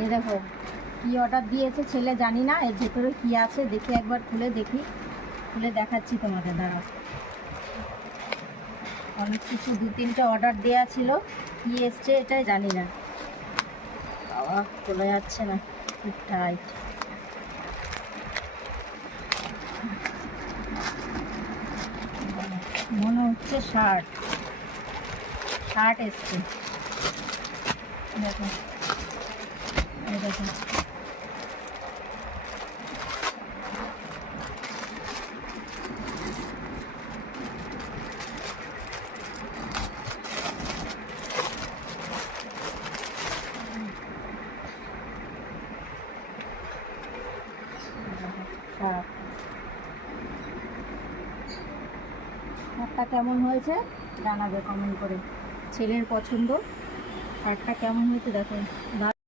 এই দেখো কি অর্ডার দিয়েছে ছেলে জানি না, এর ভেতরে কি আছে দেখি, একবার খুলে দেখি, খুলে দেখাচ্ছি তোমাদের। দাঁড়াও, অনেক কিছু 2-3টে অর্ডার দেওয়া ছিল, কি এসছে এটাই জানি না। বাবা খোলা যাচ্ছে না, খুব টাইট। মনে হচ্ছে শার্ট এসছে। দেখো এই দেখো, শার্টটা কেমন হয়েছে জানাবে কমেন্ট করে। ছেলের পছন্দ, শার্টটা কেমন হয়েছে দেখো।